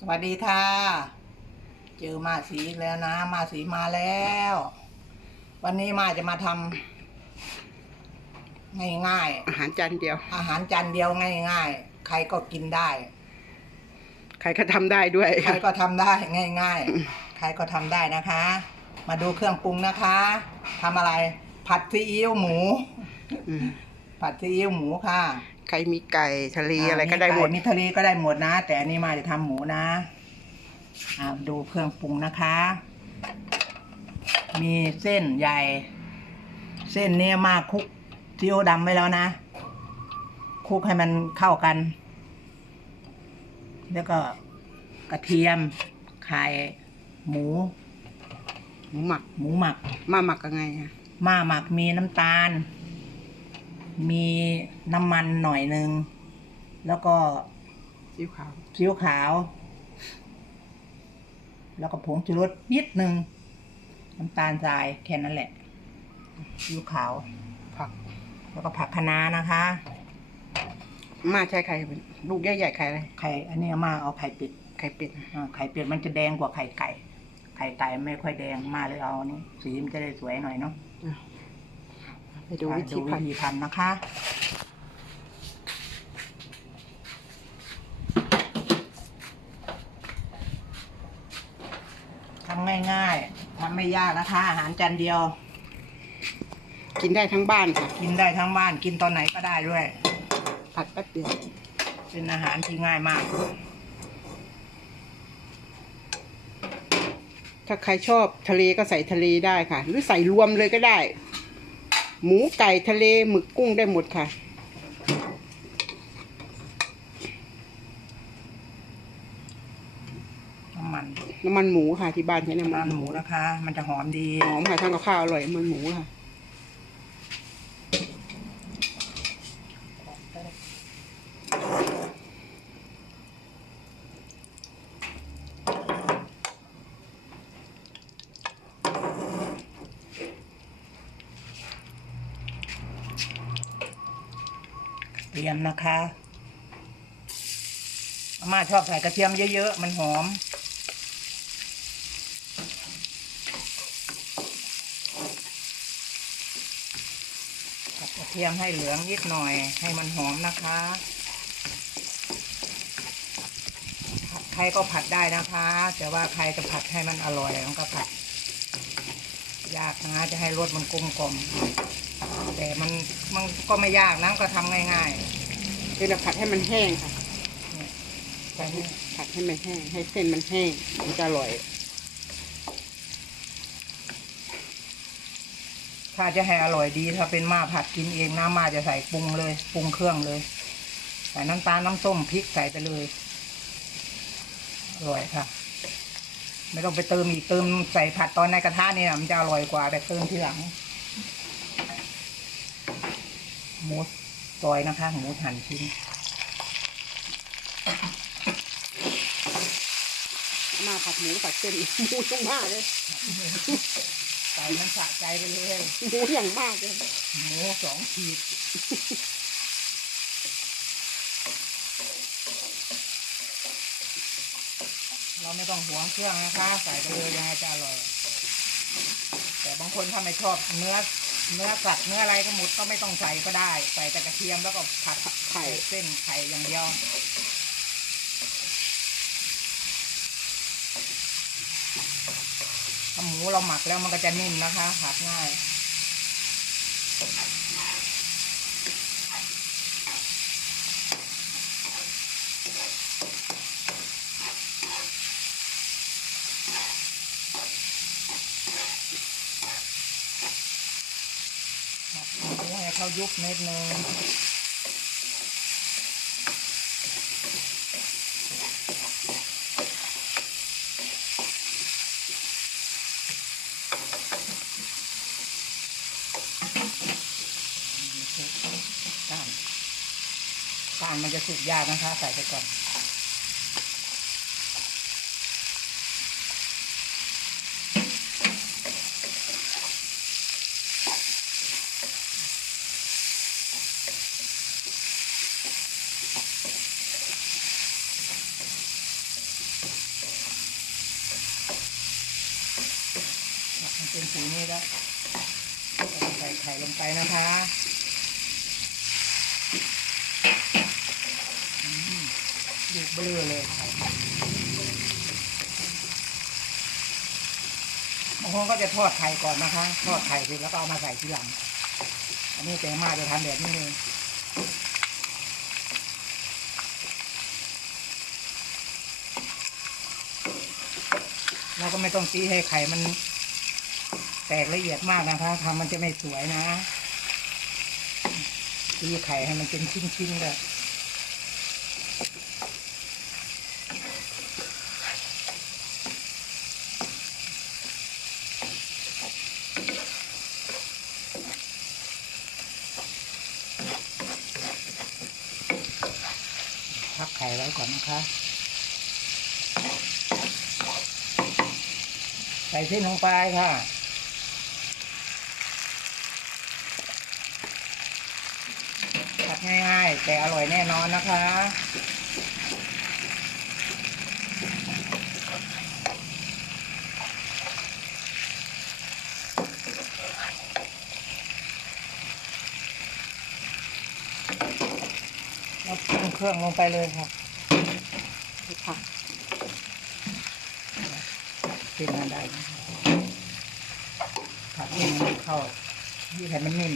สวัสดีค่ะ เจอมาสีอีกแล้วนะ มาสีมาแล้ว วันนี้มาจะมาทำง่ายอาหารจานเดียว ๆ อาหารจานเดียวง่าย ๆ ใครก็กินได้ ใครก็ทำได้ด้วย ใครก็ทำได้ง่าย ๆ ใครก็ทำได้นะคะ มาดูเครื่องปรุงนะคะทำอะไร ผัดซีอิ๊วหมู อืมผัดซีอิ๊วหมูค่ะ ใครมีไก่ทะเลอะไรก็ได้หมด มีทะเลก็ได้หมดนะ แต่อันนี้มาจะทำหมูนะอ่าดูเครื่องปรุงนะคะ มีเส้นใหญ่ เส้นเนี้ยมาคลุกซีอิ๊วดำไว้แล้วนะคลุกให้มันเข้ากัน แล้วก็กระเทียมไข่หมู หมูหมัก หมูหมัก มาหมักยังไงอะ มาหมักมีน้ำตาล มีน้ำมันหน่อยหนึ่ง แล้วก็ซีอิ๊วขาวซีอิ๊วขาว แล้วก็ผงชูรสนิดหนึ่งน้ำตาลทรายแค่นั้นแหละซีอิ๊วขาว ผัก แล้วก็ผักคะน้านะคะ มาใช้ไข่เป็นลูกใหญ่ๆไข่อะไรไข่อันนี้เอามาเอาไข่เป็ดไข่เป็ดอ่าไข่เป็ดมันจะแดงกว่าไข่ไก่ ไข่ไก่ไม่ค่อยแดงมาเลยเอาอันนี้สีมันจะได้สวยหน่อยเนาะอะ ไปดูวิธีดูผัดวิธีทำนะคะ ทำง่ายๆ ทำไม่ยากนะคะ อาหารจานเดียว กินได้ทั้งบ้านค่ะ กินได้ทั้งบ้าน กินตอนไหนก็ได้ด้วย ผัดแป๊บเดียว เป็นอาหารที่ง่ายมาก ถ้าใครชอบทะเลก็ใส่ทะเลได้ค่ะ หรือใส่รวมเลยก็ได้ หมูไก่ทะเลหมึกกุ้งได้หมดค่ะ น้ำมันน้ำมันหมูค่ะที่บ้านใช้น้ำน้ำมัมันนหมูนะคะ มันจะหอมดี หอมค่ะทำกับข้าวอร่อยน้ำมันหมูค่ะ เตรียมนะคะอาม่าชอบใส่กระเทียมเยอะๆ มันหอม กระเทียมให้เหลืองนิดหน่อยให้มันหอมนะคะผัดใครก็ผัดได้นะคะ แต่ว่าใครจะผัดให้มันอร่อยมันก็ผัด ยากนะจะให้รสมันกลมกลมแต่มันมันก็ไม่ยากนะก็ทำง่าย ๆ คือเราผัดให้มันแห้งค่ะใส่ให้ผัดให้มันแห้ง ให้เส้นมันแห้งมันจะอร่อยถ้าจะให้อร่อยดี ถ้าเป็นมาผัดกินเองน้ำมาจะใส่ปรุงเลยปรุงเครื่องเลยใส่น้ำตาลน้ำส้มพริกใส่ไปเลยอร่อยค่ะ ไม่ต้องไปเติมอีกเติมใส่ผัดตอนในกระทะเนี่ยมันจะอร่อยกว่าแต่เติมทีหลังหมู ซอยนะคะหมูหั่นชิ้นมาผัดหมูผัดเส้นหมูต้องมากเลยใส่มันสะใจไปเลยหมูอย่างมากเลยหมูสองขีดเราไม่ต้องหวงเครื่องนะคะ ใส่ไปเลยยังไงจะอร่อย แต่บางคนถ้าไม่ชอบเนื้อ เนื้อสัตว์เนื้ออะไรก็หมดก็ไม่ต้องใส่ก็ได้ ใส่แต่กระเทียมแล้วก็ผัดไข่เส้นไข่อย่างเดียวถ้าหมูเราหมักแล้วมันก็จะนิ่มนะคะผัดง่าย ผัดหมูให้เขา ยุบนิดนึงก้านก้านมันจะสุกยากนะคะ ใส่ไปก่อน เป็นสีนี้แล้วใส่ไข่ลงไปนะคะดูเบลอเลยไข่บางคนก็จะทอดไข่ก่อนนะคะ ทอดไข่เสร็จแล้วก็เอามาใส่ทีหลัง อันนี้แต่มาจะทำแบบนี้เลยเราก็ไม่ต้องตีให้ไข่มัน แตกละเอียดมากนะคะทำมันจะไม่สวยนะตีไข่ให้มันเป็นชิ้นๆเลยพักไข่ไว้ก่อนนะคะ ใส่เส้นลงไปค่ะ ผัด ง่ายๆแต่อร่อยแน่นอนนะคะ เราปรุงเครื่องลงไปเลยค่ะค่ะเป็นอะไรนะคะผัดให้มันเข้าที่ให้มันนิ่ม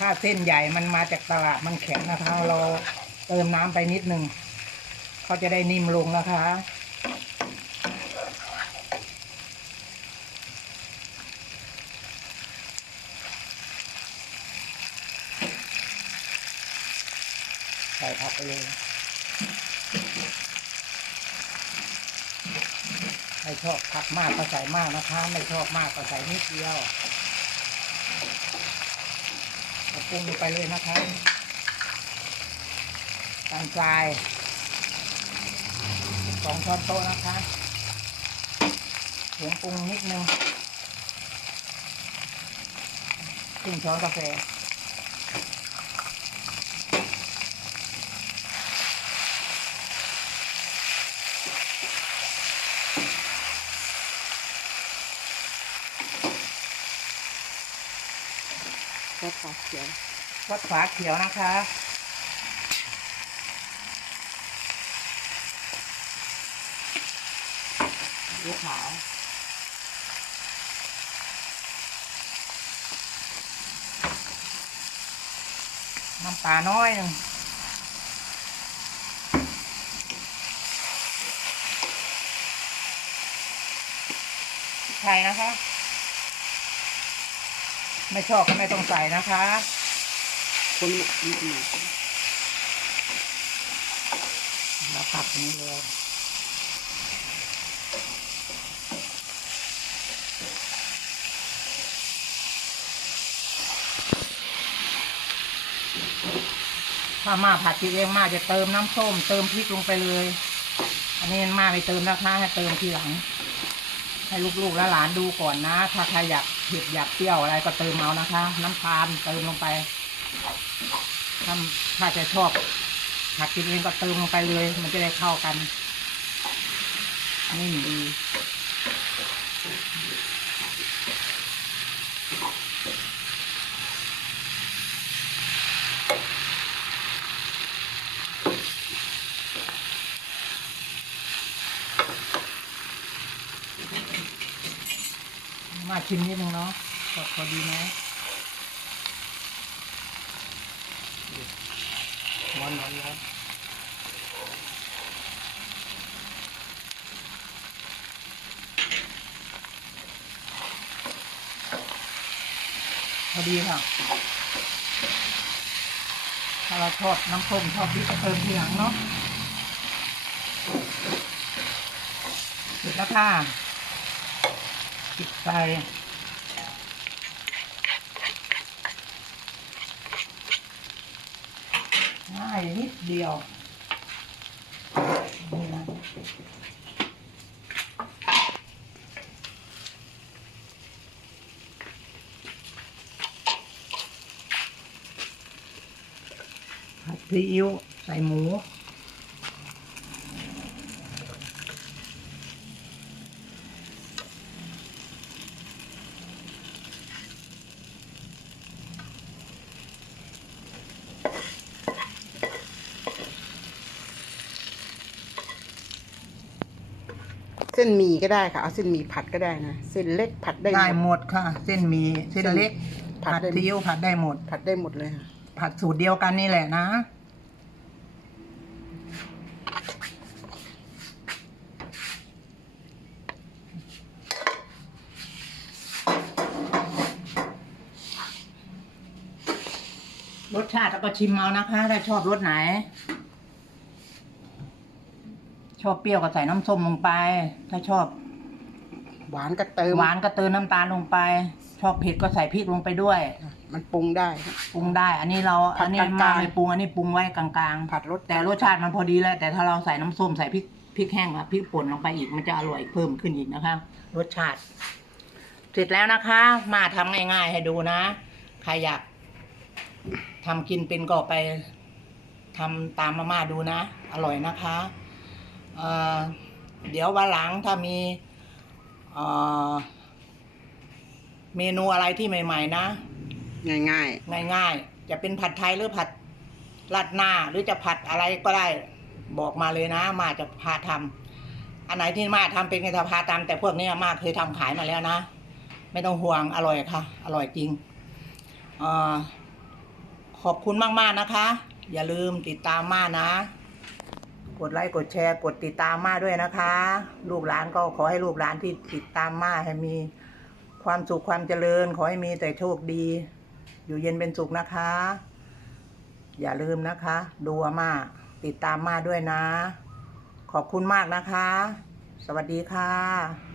ถ้าเส้นใหญ่มันมาจากตลาดมันแข็งนะคะ เราเติมน้ำไปนิดนึงเขาจะได้นิ่มลงนะคะใส่ผักไปเลยไม่ชอบผักมากก็ใส่มากนะคะ ไม่ชอบมากก็ใส่นิดเดียวเอา ปรุงลงไปเลยนะคะตามใจสองช้อนโต๊ะนะคะผงปรุงนิดนึงครึ่งช้อนกาแฟ ก็ค่ะเขียว วัดฝาเขียวนะคะดูขาวน้ำปลาน้อยหนึ่งใส่นะคะ ไม่ชอบก็ไม่ต้องใส่นะคะคนนิดหน่อยแล้วผักนี้เลยถ้ามาผัดกินเองมาจะเติมน้ำส้ม เติมพริกลงไปเลย อันนี้มาไม่เติมนะคะให้เติมทีหลัง ให้ลูกๆและหลานดูก่อนนะ ถ้าใครอยาก เผ็ดอยากเปรี้ยวอะไรก็เติมเอานะคะ น้ำตาลเติมลงไปถ้าถ้าจะชอบผัดกินเองก็เติมลงไปเลย มันจะได้เข้ากันนี่ดีมา ชิมนิดนึงเนาะพอดีไหมร้อนร้อนร้อนพอดีค่ะ ถ้าเราชอบน้ำส้มชอบพริกเติมทีหลังเนาะเสร็จแล้วค่ะปิดไฟ ง่ายนิดเดียวนี่นะผัดซีอิ๊วใส่หมู เส้นหมี่ก็ได้ค่ะเอาเส้นหมี่ผัดก็ได้นะเส้นเล็กผัดได้ได้หมดหมดค่ะ เส้นหมีเส้นเล็ก ผัดผัดได้ซีอิ๊วผัดได้หมด ผัดได้หมดเลยค่ะผัดสูตรเดียวกันนี่แหละนะ รสชาติแล้วก็ชิมเอานะคะ ถ้าชอบรสไหน ชอบเปรี้ยวก็ใส่น้ำส้มลงไป ถ้าชอบหวานก็เติมหวานก็เติมน้ำตาลลงไป ชอบเผ็ดก็ใส่พริกลงไปด้วย มันปรุงได้ค่ะปรุงได้ อันนี้เรา ผัดอันนี้กลางๆ มาไม่ปรุง อันนี้ปรุงไว้กลางๆผัดรสแต่รสชาติมันพอดีแล้ว แต่ถ้าเราใส่น้ำส้มใส่พริกพริกแห้งกับพริกป่นลงไปอีก มันจะอร่อยเพิ่มขึ้นอีกนะคะ รสชาติ เสร็จแล้วนะคะ มาทำง่าย ๆ ให้ดูนะ ใครอยากทำกินเป็นก็ไปทำตามมาม่าดูนะ อร่อยนะคะ เอ่อเดี๋ยววันหลังถ้ามีเอ่อเมนูอะไรที่ใหม่ ๆ นะ ง่ายง่าย ๆ จะเป็นผัดไทยหรือผัดราดหน้าหรือจะผัดอะไรก็ได้บอกมาเลยนะ มาจะพาทำอันไหนที่มาทำเป็นก็จะพาตามแต่พวกนี้มาเคยทำขายมาแล้วนะ ไม่ต้องห่วงอร่อยค่ะ อร่อยจริงเออขอบคุณมาก ๆ นะคะ อย่าลืมติดตามมานะ กดไลค์กดแชร์กดติดตามมาด้วยนะคะ ลูกหลานก็ขอให้ลูกหลานที่ติดตามมาให้มีความสุขความเจริญ ขอให้มีแต่โชคดี อยู่เย็นเป็นสุขนะคะ อย่าลืมนะคะ ดูอามาติดตามมาด้วยนะ ขอบคุณมากนะคะ สวัสดีค่ะ